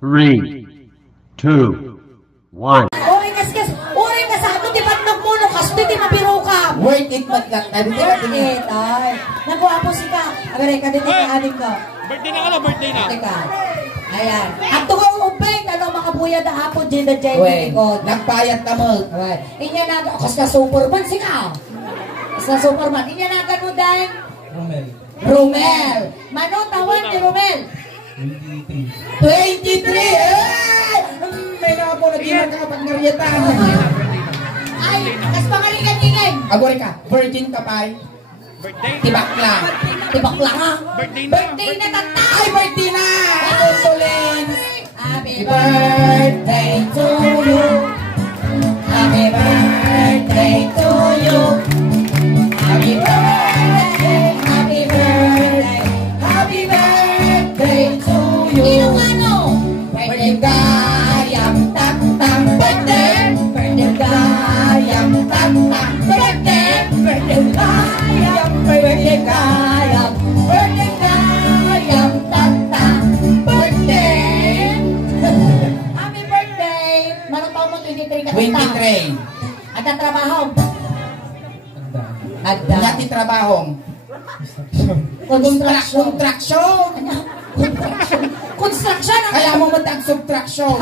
3, 2, 1. Oray ka sa ato, di ba't nagmuno ka? Di mabiro ka. Worth it ba't lang? Worth it, ay. Nagwapo si ka. Agad ka din ang adik ko. Birthday na ka na, birthday na. Teka. Ayan. At tugong upeng, makabuya na hapon, Jada Jay, likod. Nagpayat ka mo. Inya na, kas ka Superman, sika. Kas ka Superman. Inya na gano'n dahil? Romel. Mano, tawan ni Romel? 23! May na ako nag-iwan ka pag naryeta. Ay, kas pangalikan ingay. Agore ka, virgin ka pa. Birthday? Tibak lang. Tibak lang ha. Birthday na. Birthday na tata. Ay, birthday na! Condolence! Happy Happy birthday to you. Happy birthday to you. Happy birthday, happy birthday, happy birthday to you. Inong ano? Birthday gayam tak tak birthday. Birthday gayam tak tak birthday. Birthday gayam, birthday gayam, birthday gayam tak tak birthday. Happy birthday. Manong taon mo 23 ka tata. 23. At ang trabaho? Ada. Ngati trabahong. Construction. Contraction. Construction. Kaya mo matag subtraction.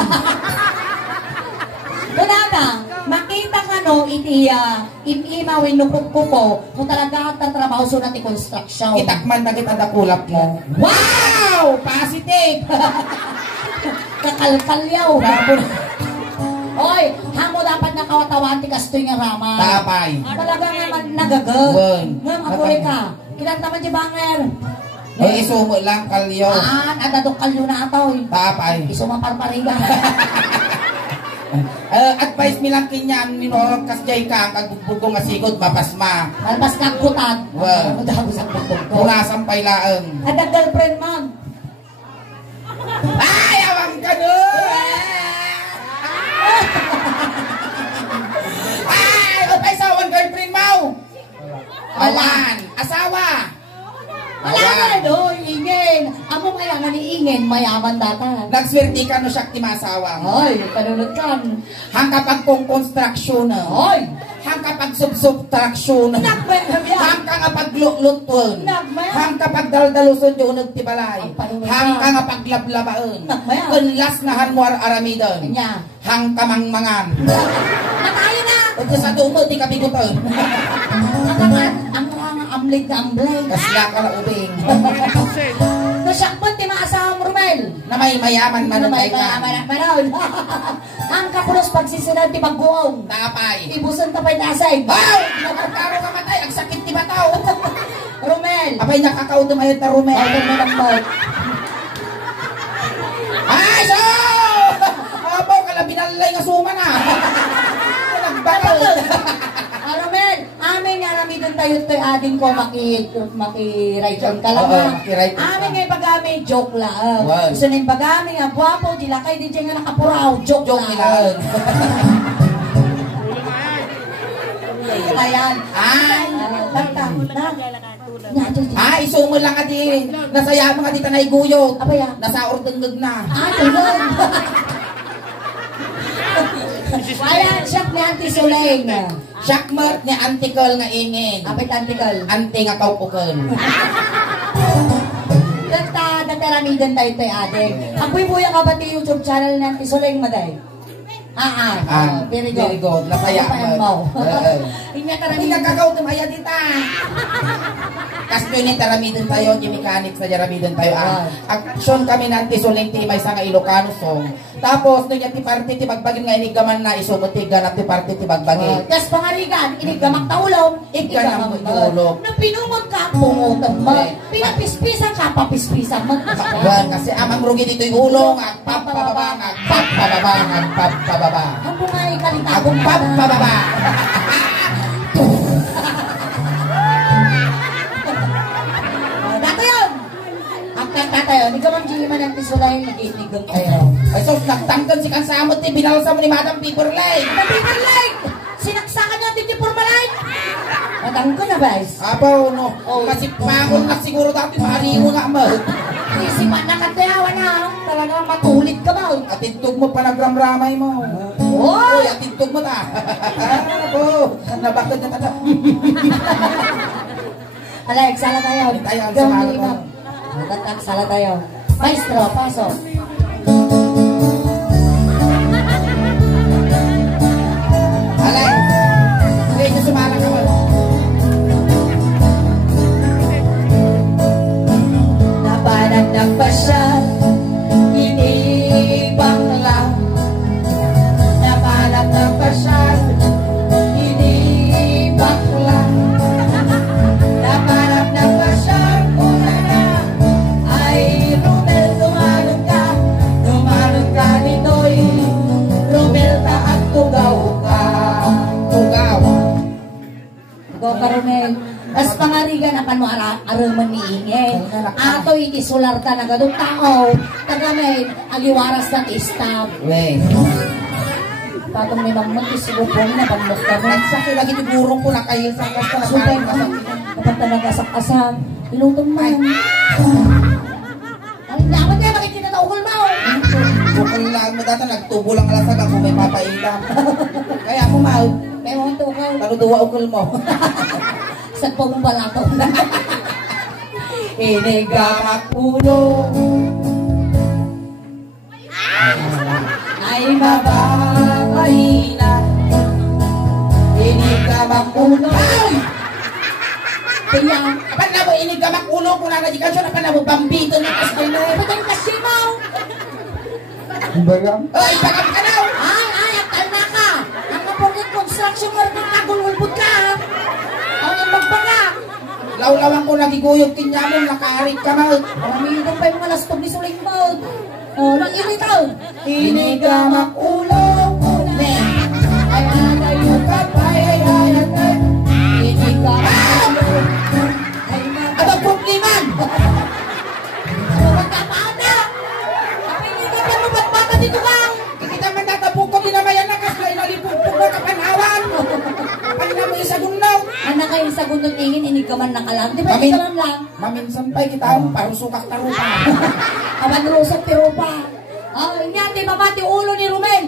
Kunada, makita ka no, itiya, imimawin nukuk-kuko, kung talaga ang trabaho so natin construction. Itakman na kita dakulap mo. Wow! Positive! Kakalkalyaw. Oy, hamo dapat nakawatawan ti kastoy nga rama. Tapay. Talaga nga nagagag. Wen. Ngam, apure ka. Kinanta man di banger. Eh, isumo lang kalyo. Adadok kalyo na atoy. Tapay. Isumaparpariga. Advice mi lang kinyan, minurog kas jay ka, kagbugbugo nga sigod, mapasma. Malpas kagkutan. Wen. Madabo sa kutog ko. Kung nasampay laeng. Ada girlfriend man. Ay, awang ka nun! Ay, opay sa awan girlfriend mo! Awan! Asawa! Malaman, oh, ingin. Amo mayangan ni ingin, mayaman data. Nagswerte ka no siya ti masawa. Hoy, panunod kan. Hang kapag kong construction na. Hoy, Hang kapag subtraction na. Hang ka nga paglutluton. Hang kapag daldaluson yung nagtibalay. Hang ka nga paglablabaon. Kunlas nga hanwar aramidon. Kanya. Hang kamangmangan. Natayo na. O sa tumo, di ka biguton. Ang amlit na amblay. Kasla ka na ubing. Nasyakpan ti maasawang Romel. Na may mayaman man ang May ka. manak. Ang kapulos pagsisunod ti pagguong. Tapay. Ibuson ka pa'y nasay. Wow! Nagkaro ka matay. Ang sakit ti bataw. Romel. Apay nakakaudom ayot na rumel. Ay, mo ng boy. Ay, so! Abaw, kalabinalay nga suma na. Nagbatol. Romel, amin nga namin doon tayo tayo ading ko maki-right on ka lang. Oo, maki-right on ka. Amin nga pagami, joke lang. Wow. Gusto na yung pagami, nga guwapo, di lakay, di dyan nga nakapuraw, joke lang. lang. Ayan. Ay! Basta, Ay, sumo lang ka di. Nasaya mga di tanay guyot. Apa yan? Nasa ordengag na. Tulog. Ayan, shop ni Auntie Soleng. Shakmart ni antikol nga ingin. Apit antikal. Ante nga kaupukol. Dataramidan tayo tayo ading. Ako'y buya ka ba ti YouTube channel ni Auntie Soleng, maday? Very good. Very good. Nasaya mo. Hindi Inya taramidan. nagkakautom aya dita. Kasi ni taramidin tayo, di mechanics na taramidin tayo. Action kami nanti Soleng ti may nga Ilocano song. Tapos nung ti party ti bagbagin nga inigaman na isugot ti ganap ti party ti bagbagin. Tapos pangarigan, inigamak taulong, Iganang magulog. Nung pinumot ka, pungutang mo. Pinapispisan ka, papispisan mo. Wan, kasi amang rugi dito yung ulong, agpapababa, agpapababa, agpapababa. Ang bungay kalita. Agpapababa. Dato yun! Ang kanta tayo, hindi ka man ang pisulahin, mag-iinigong tayo. Ay sos, nagtangkan si kansamot ti binalsa mo ni Madam Piperlay. Nabigan like! Sinaksakan natin yung formalite! Matang ko na, guys. Abaw, no. Kasi pangon na siguro dati, maari mo nga mo. isipan na katayawan na. Talagang matulit ka ba? Atintog mo pa nagramramay mo. Oh! Uy, atintog mo ta. Ako, nabakad na kata. Alex, sala tayo. Tayo, ang Don't sala give tayo. up. Tatang, sala tayo. Maestro, pasok. Alay, sige, sumala ka mo. Napanag ng pasya, inibang lang. Napanag ng pasya, inibang lang. Napanag ng pasya, una na, ay Romel, tumalon ka nito'y Romel, taat tugaw ka. Tugaw. Tugaw ka, Romel. As pangarigan apan mo araman ni Inge. Ato itisular ta na gadong tao. Tagamay, agiwaras ng istab. Wey. Tatong may mamot isulupong na panmok kami. Ang sakit lagi tigurong ko na kayo sa kasta na Super, parang masakit. kapag talaga-asak-asam, ilutong mo. Ang dapat kaya makikita na ukol mo. Bukal lang mo data, nagtubo lang alasag ako may papailang. Kaya ako mau, Kaya mo ito ukol. panuduwa ukol mo. Saan po mong balato? Inigamak ulo ay mababahina. Inigamak ulo. Ay! Kaya, Apan na mo inigamak ulo kung nanajikan siya, apan na mo bambito na kasi na. patay kasi mo. Ay, pagam ka daw! Ay, akal na ka. Ang kapungit construction worker ka, gululbud ka. Ang yung magbaga. Lawlawan ko lagi guyog kinya mo, nakaharit ka mo. Pamilitong pa yung mga lastog ni Suling mo. Oh, nag-iritaw. Inigamak ulo ko na. Ay, anayo ka pa, ay, inigamak ulo. Ay, Ano probleman? magkapaan na. Kapilitan ka mo, ba't bata dito ka? Kita man natabog ko, binamayan na kasi na inalipugpog na kapanhawan. Apan na mo isa gumnaw. Anak kayo sa gundong ingin, inigaman na ka lang. Di ba, Mamin- inigaman lang? Maminsan pa'y kita ang parusukak na rupa. Aban rusok tiro pa. Oh, inyati babati ulo ni Romel.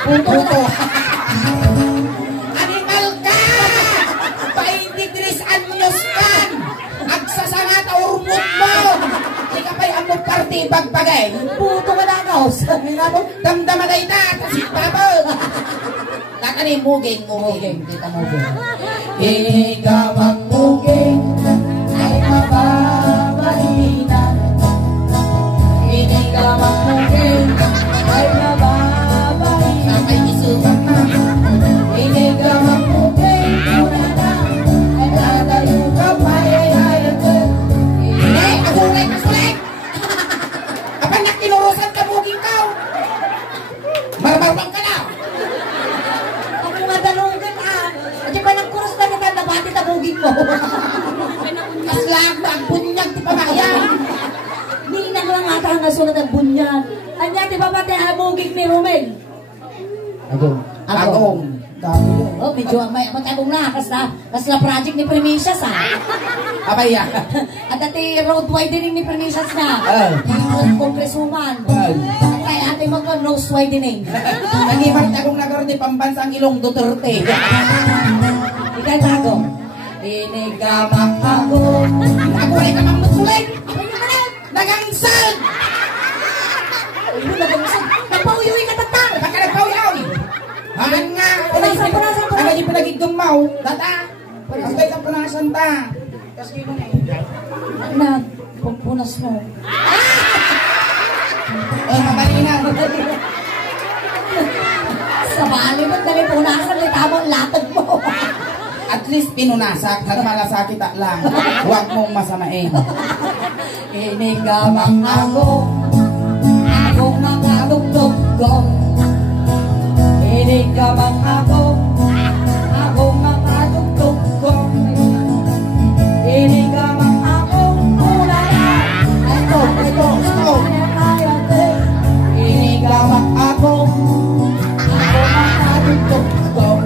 Punto Puto. na. Animal ka! 23 anyos ka! Agsasangat urmot mo! Di ka pa'y amok party bagpagay. Puto ka na ako. Sabi nga mo, damdamagay na! Kasi babo! Nakani muging. Kita mo ba? Ikaw muging Ay mababahina. Hindi ka mamugin. Ay mababahina. Sabay isukat na. Hindi ka mamugin. Una na. Ay tatayo ka pa. Ay Agulay ka sulit! Apan nakinurusan ka muging ka! Marmarmang ka na! ako nga dalugan ah. At yung panagkuros na kita, nabati tabugin mo. Aslag na ang bunyag ti pamayan! Ninang lang ata ang nasunod ang bunyan. Anya, di ba pati habugin ni Romel? Agong. Dami yun. Oh, medyo may matagong na. Kasla project ni Primicias ah. Abay ya. At dati road widening ni Primicias na. Yung congresswoman. Kaya ate mag-nose widening. Nangibar tagong nagaro ni pambansang Ilong Duterte. Ikay tago. Inigamang ako. Agulay ka mang sulit! Ano naman? Nagangsal! Ano nagawin? Nagpauyoy ka tatang. Baka nagpawiaw! Haman nga! Panasan. Ang hindi pinagigdumaw. Data! Ang kaya sa panasan ta. Kasi yun Anak, pagpunas mo. Mabalinan. Sa bali mo, dali punasan, litabang latag mo. At least pinunasak. Nagmalasakit lang. Huwag mong masamain. Inigamang ako. Akong mga dugdugong. Inigamang ako. Akong mga dugdugong. Inigamang ako. Una na. Ito. Inigamang ako. Akong mga dugdugong.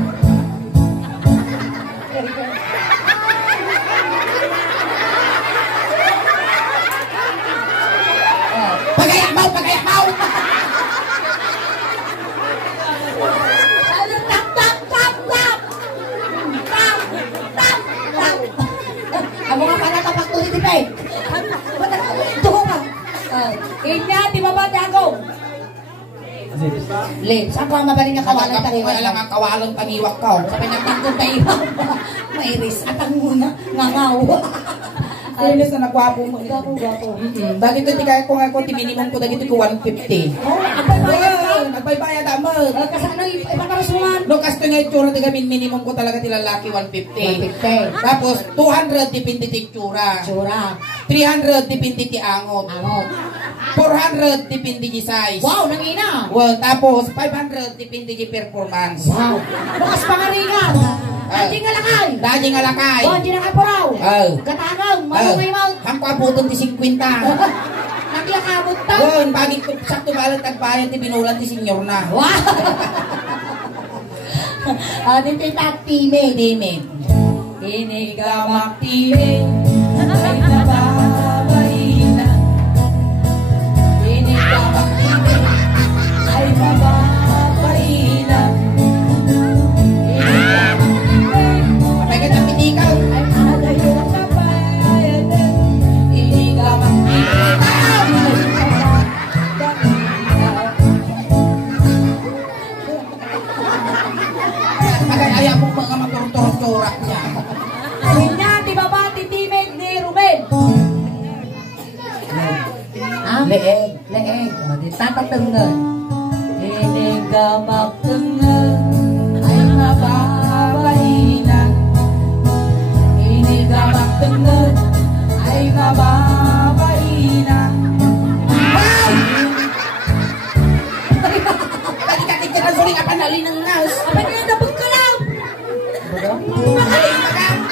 Lip, saan ko ang mabaling nga kawalan taniwak? Kaya lang ang kawalan taniwak ka. Sabi niya, pagkong taniwak. Mairis, at ang muna, ngangaw. Ayun na nagwapo mo. Gapo. Dahil ito, di kaya kung ako, minimum ko dagito ko 150. Oh, abay bayad ka. Nagbaybayad amot. Kasi ano, ibang karasuman. No, kasi nga itsura, di kami minimum ko talaga tilalaki 150. Tapos, 200 dipindi ti itsura. Tsura. 300 dipindi ti angot. Angot. 400 dipindi ti size. Wow, nangina. Well, tapos, 500 dipindi ti performance. Wow. Bukas pangaringan. Anjing nga lakay. Dahil nga lakay. Oh, hindi na kayo poraw. Gatangang, marunay mo. Ang kwabuton ti 50. Naglakabot ta. Well, bagay ko, sakto balang tagbayan ti binulan ti senyor na. Wow. Dito yung taktimid. Inigamak timid ay nababaina. Inigamak timid ay nababaina. Kapag ka ng pitikaw ay adayo na bayan. Inigamak timid ay ayaw mo mga maturtur-turak niya. Niya, di ba ba titimid ni Ruben? Leeg. O, di tatatengan. Inigamak tengan ay mababaina. Inigamak tengan ay mababaina. Kati-kati ka ng suling apanali ng nas. Apa niya napag ka lang?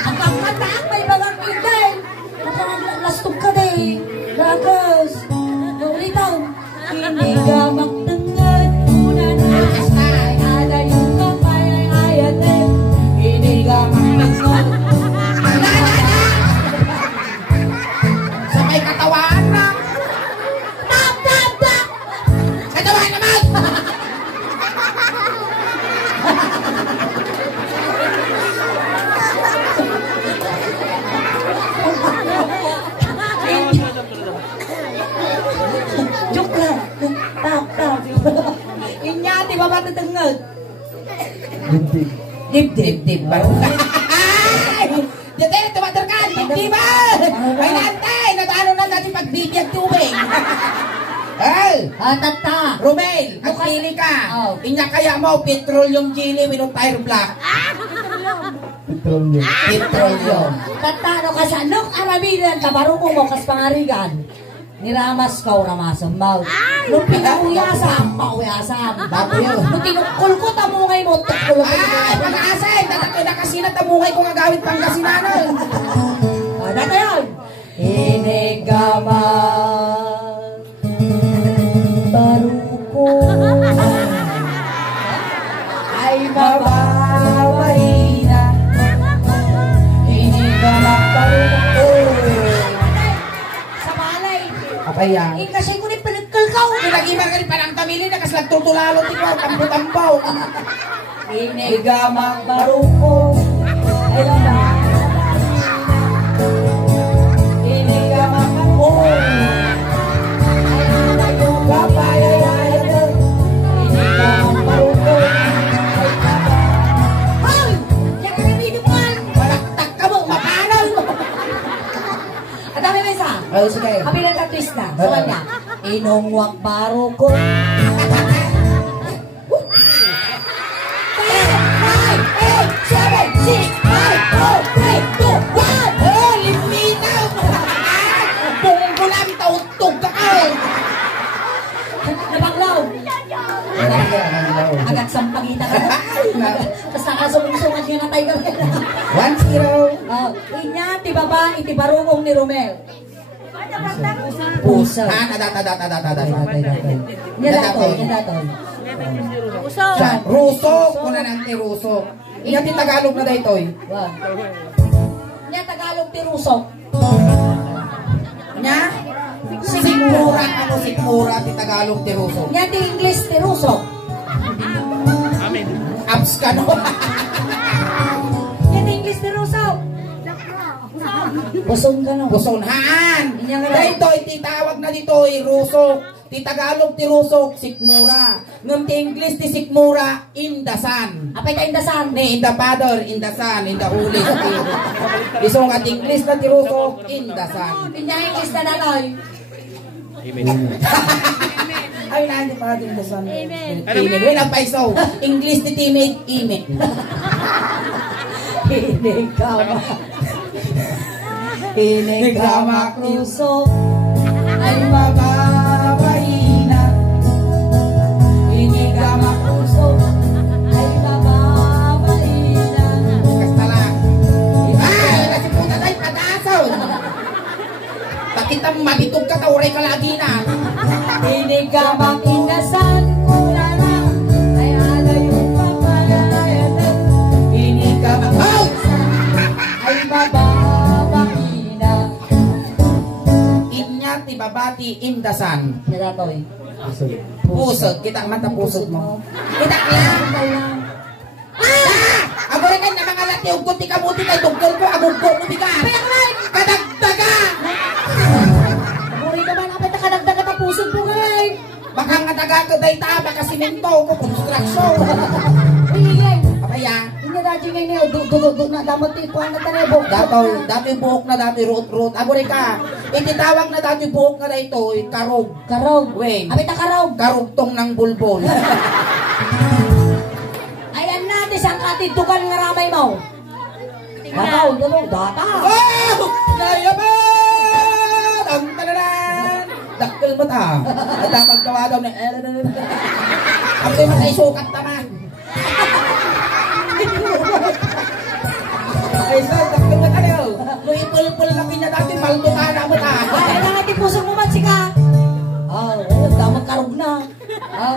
Ang pangmataan may bagang inday. Napangastog ka day. Lagas. Naulitaw. Inigamak tengan. Unan ay ada yung kapay ay ayate. Inigamak tengan. Sabay katawan na. Tap! Katawan naman! Joke lang. Tap. Inyati ba matatangag? Dibdib. Baru ka. Jadi, tumater ka. Dibdiban! Ay, nantay! Nataano na natin pagbibiyag tubig. Ay! Tata. Romel, at pili ka. Oh. Inya kaya mo, petroleum jelly with tire black. Petroleum. Tata, no kasanok arabinan kabarukong mo kas pangarigan. Niramas ka ramasang mau. Nung pinauyasam, pauyasam. Bago yun. Nung tinukul ko tamungay mo, tukul ko. Ay, pag-aasay! Nakasinat ang mungay kung agawit pang kasinanan. Data yun. Inigaman baruko ay mababay na. Inigaman baruko sa balay. Kapaya. Kasi ko ni pinagkal ka. Pinagiman ka rin palang tamili na kasi nagtutulalo ikaw, tambo-tambaw. Inigaman baruko ay mababay. Oh, sige. Kapilang ka twist na. So, kanya. Inungwak baro ko. 5, 4, 3, 2, 1. Oh, liminaw! Bunggulam, tautog ka ka! Nabanglaw. Agad sampagita ka. Tapos nakasumungsungan niya na tayo kami. 1-0. Inya, ti baba, iti barungong ni Romel. Pusa. Tada. Niya datoy. Ruso, kuna nang Ruso. Inya ti Tagalog na daytoy. Niya Tagalog ti Rusok. Nya? Sikmura ako, sikmura ti Tagalog ti Ruso. Niya ti English ti Rusok. Amen. Abs ka no? Niya ti English ti Rusok. Busong ka no? Busonhaan. Inya nga Daytoy ti tawag na ditoy Ruso. Ti Tagalog ti rusok sikmura. Ngem ti English ti sikmura in the sun. Apay ka indasan? Ni in the Father, in the Son, in the Holy Spirit. Isong at English na ti rusok in the sun. Pinyay is na nanoy. Ay na hindi pa in the sun. Amen. Wait ang paiso. English ti timid imit. Hinig ka makrusok ay mababaina. Hinig ka makrusok ay mababaina. Kasta lang. Ay, kasi puta tayo padasaw. Bakit ang mabitog ka tauray ka lagi na? Hinig ka makindasan kula na ay ala yung papalayan. Hinig ka makrusok ay mababaina. Inya ti babati in the sun. Kaya to eh. Pusod. Kita mata pusod mo. Kita lang. Ako rin kayo na mga lati. Ugod ti kamuti kay tugtol ko. Aguggo mo di ka. Kadagdaga. Muri ka ba napay takadagdag ka pusod po kay? Baka nga daga ko day ta. Baka simento ko. Construction. Hingay. Apaya. Hindi na dyan ngayon niyo. Dududud na damot ito ang natanebo. Dati buhok na dati root. Ako rin ka. Ititawag na dati buhok na ito. Karog. Karog. Weng. Apay ta karog. Karugtong ng bulbol. Ayan natin sang katitukan nga ramay mo. Dataw, data. Oh! Nayaman! Ang talaran! Dakil mo ta. At ang maggawa daw na ang di matay sukat naman. Ay, sir, dakil mo tayo. Nung ipulpul na pinya dati, paldo ka na mo ta. Ay, natin puso mo man sika. Damag karog na.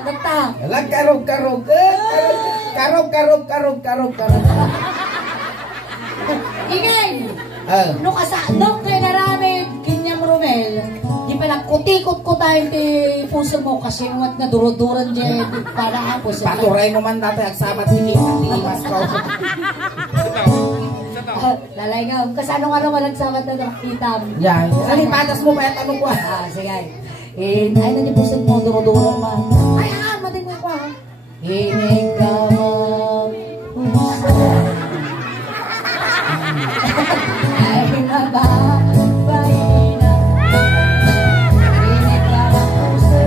Kanta. Alang karog. Karog. Ingay! Nung kay narami, Kinyam Romel, di pala kutikot ko tayo ti puso mo kasi mat na duruduran dyan para ako sa... Paturay mo man dati ang sabat ni Imas ko. Lalay nga, kasano nga naman ang sabat na nakita mo. Yan. Salipadas mo pa yung tanong ko. Sige. Ay na niyo puso mo, duruduran man. Ay, matin mo ko ha. Hinig ka man. Ay, mababaina. Hinig ka man puso.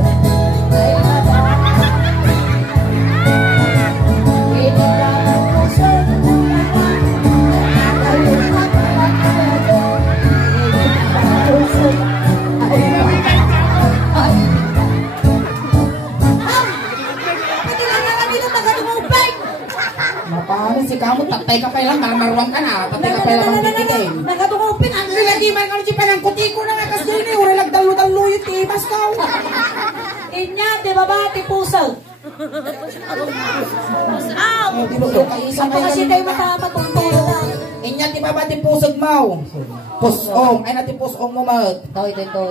Ay, mababaina. Hinig ka man puso. Ay, mababaina. Hinig ka man puso. Ay, mababaina. Mapano si kamu, tatay ka pa lang, marmarwang ka na. Tatay ka pa lang ang titigay. Nagatungopin ang Lagi man ka pa ng kutiko na nga kasi yun eh. Uri nagdalo-dalo yung tibas ka. Inya, di ba ba, ti puso? Ako kasi tayo matapatungtulong na. Inya ti baba ti pusog mo. Pusong. Ay na ti pusong mo mag. Ito.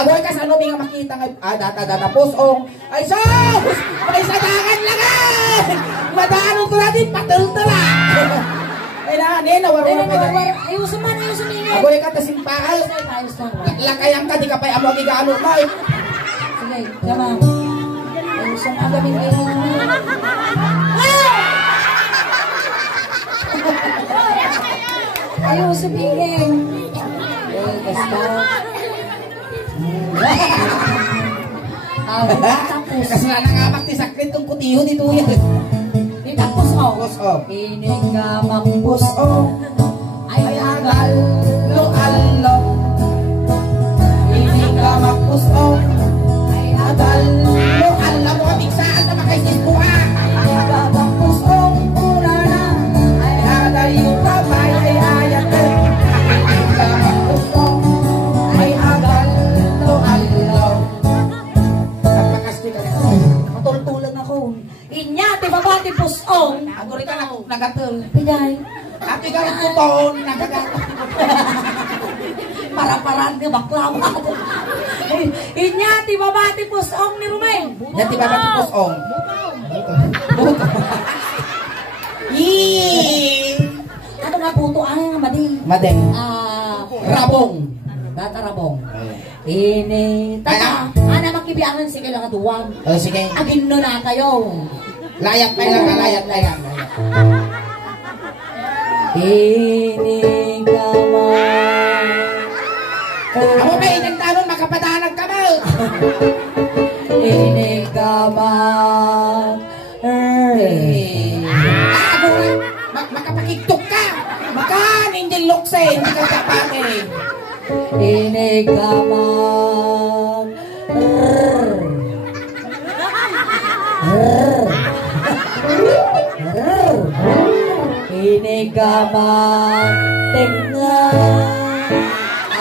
Agoy ka sa ano may nga makita nga. Data pusong. Ay sos! May sadangan lang eh! Madaanon ko natin patul-tula. Ay na, nawaro na pa dyan. Ayusin man ingay. Agoy ka ta simpahal. Ayos na. Lakayang ka, di ka pa amo gigalo mo eh. Sige, kama. Ayusin ang gamin kayo. Ayusin ingay. Basta. Tapos. Kasi nga nangamak ti sakrit tong kutiho dito yan. Tapos mo. Pusong. Inig ka mampusong. Ay agalo. Inig ka mapusong. Ay agalo. Mo kabigsaan na makaisis buha. Inig ka mampusong. Una na. Ay agayo ka may ay ayat. Inig ka mapusong. Ay agalo. Napakasti ka na. Matultulan ako. Inya, ti babati pusong. Ako rin ka nagatul. Pinay. Ate ka rin kuton. Nagagatul. Para-paraan ka baklama. Inya, ti babati pusong ni Rumay. Yan ti babati pusong. Yee! Ano nga puto ang mading? Madeng. Ah, Rabong. Data rabong. Ini, tata, ana makibiangan si kailangan duwag. Sige. Agin no na kayo. Layat tayo lang, layat. Ini kaman. Ako ba inang tanon, makapadanag ka mo. Ini kaman. Makapakiktok ka. Makan, hindi lukse, hindi ka kapatid. Ini kaman. Ini kaman. Tingnan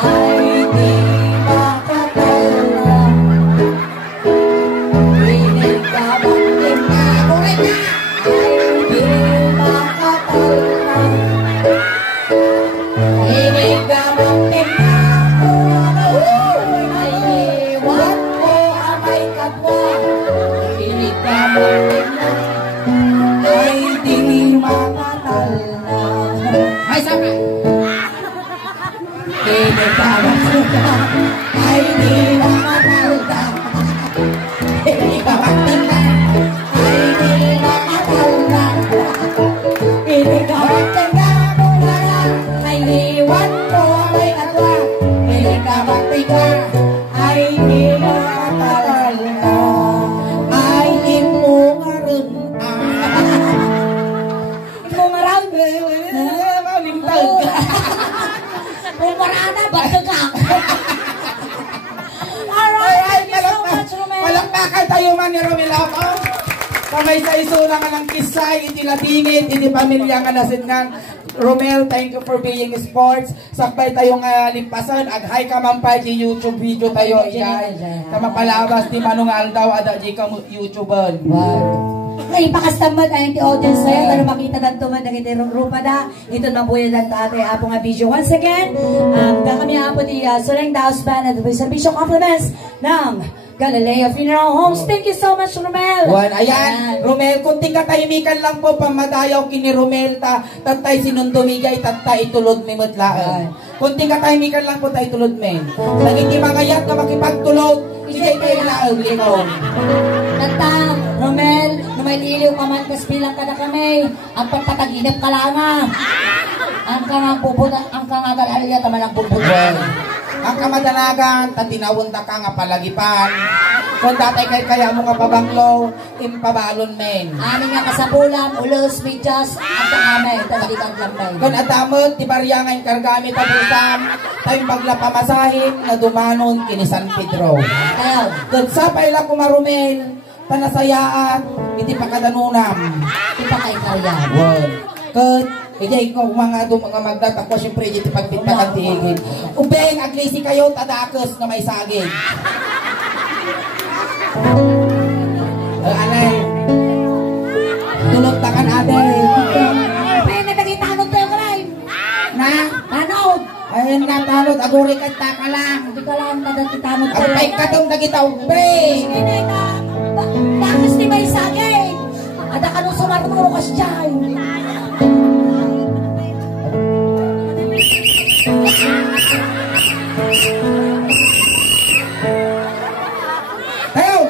ay di makatala. Ini kaman. Tingnan ay di makatala. Ini kaman. Tingnan ay iwan ko ang may kapwa. Ini kaman. Tingnan ay di makatala. Ay, sama. Ini kaman. Ay di makatala. Ini kaman. Tingnan ay di makatala. Ini kaman. Tingnan ay iwan ko ang may kapwa. Ini kaman. Tingnan ay di makatala. Ay imungarun. Imungarun. Pumarada ba ka? Alright, thank you so much, Romel. Palakpakan tayo man ni Romel ako. Kamay sa isuna nga ng kisay, iti latinit, iti pamilya nga nasingan. Romel, thank you for being sports. Sakbay tayong limpasan. Aghay ka man pa di YouTube video tayo. Kamapalabas di manong aldaw ada di ka YouTuber. Ay, pakastamad ay ti audience sa'yo. Ano makita danto man na kita rupa da. Ito na po yung danto ate apo nga video. Once again, kami apo di Sureng Daos Band at Servicio Compliments ng Galileo Funeral Homes. Thank you so much, Romel. Ayan, Romel, kunting katahimikan lang po pamadayaw kini Romel tatay sinundumigay, tatay itulod mi mutlaan. Kunting katahimikan lang po tayo tulod men. Naging mangayat na makipagtulod, hindi kayo laog likaw. Tantang, Romel, na may liliw ka man kas bilang ka na kami. Ang pagpataginip ka lang nga. Ang kang agal-alya taman ang puputa. Ang kamadanagan, tatinawon ta ka nga palagipan. Kung datay kay kaya mo nga pabanglo, impabalon men. Amin nga kasabulan, ulos, medyas, at kami, talagang lambay. Kung adamot, di bariyangan kargamit at usam, tayong paglapamasahin na dumanon kini San Pedro. Kaya, Kung sapay lang kumarumel, panasayaan, iti pakadanunam. ito pa kay Karya. Kung hindi ko mga magdat ako, siyempre iti pagpintakan tigil. Ubeng, aglisi kayo, tadakos na may saging. Alay, tulog takan ate. Ay, nagtagitanod tayo, Karay. Na? Tanod. Ayun nga, tanod, aguri ka taka lang. Hindi ka lang nagtagitanod tayo. Apay ka itong nagitaw, pre. Hindi na. Bakit di may saging? Ada ka nung sumarunong kas dyan. Tayo!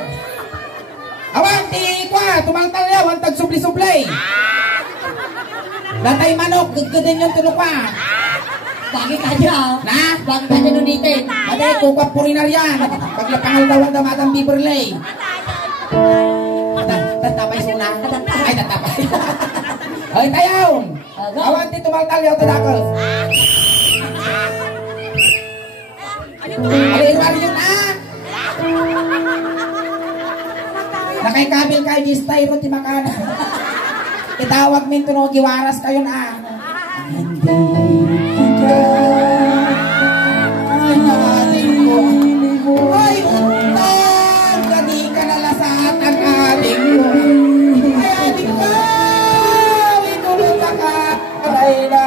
Awan, ti kwa, tumangtal niya, wantag subli-sublay. Latay manok, gaggadin yung tunok pa. Bakit ka dyan? Na? Bakit ka dyan unitin? Aday, kukap purinar yan. Paglapangal daw ang damatang Beverly. Tatapay suna. Ay, tatapay. Ay, tayaw! Awan, ti tumangtal niya, tadakos. Alin yun na! Nakay-kabil kayo, G-Styro, ti makana. Itawag min to no, giwaras kayo na. Hindi ka ating ko. Ay, utang! Gani ka nalasat ang ating ko. Ay, ating ko! Itulog ka! Aray na!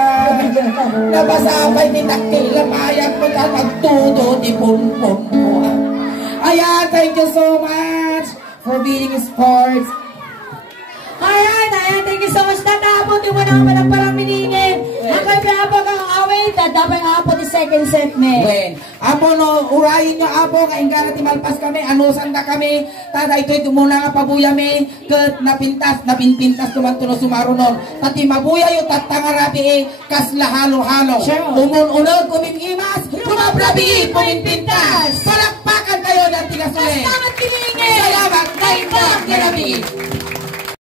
Nabasabay ni takil na mayag mo na magtudo di pun-pun mo. Ayan, thank you so much for being sports. Alright, ayan, thank you so much. Tatapon, di mo na naman ang parang miningin. Ang kaya pa kang awin. wait, dapat apo di second set me. Wen, apo no, urayin nyo apo, kainggan natin malpas kami, anusan na kami, tada ito'y muna nga pabuya mi, kat napinpintas tumantuno sumarunon, tati mabuya yung tatangarabi kasla halo-halo. Sure. Umun-unod, kumin-imas, tumabrabi, puminpintas, palakpakan kayo ng tigas ulit. Salamat, Kilingin! Salamat, kain ka, karabi.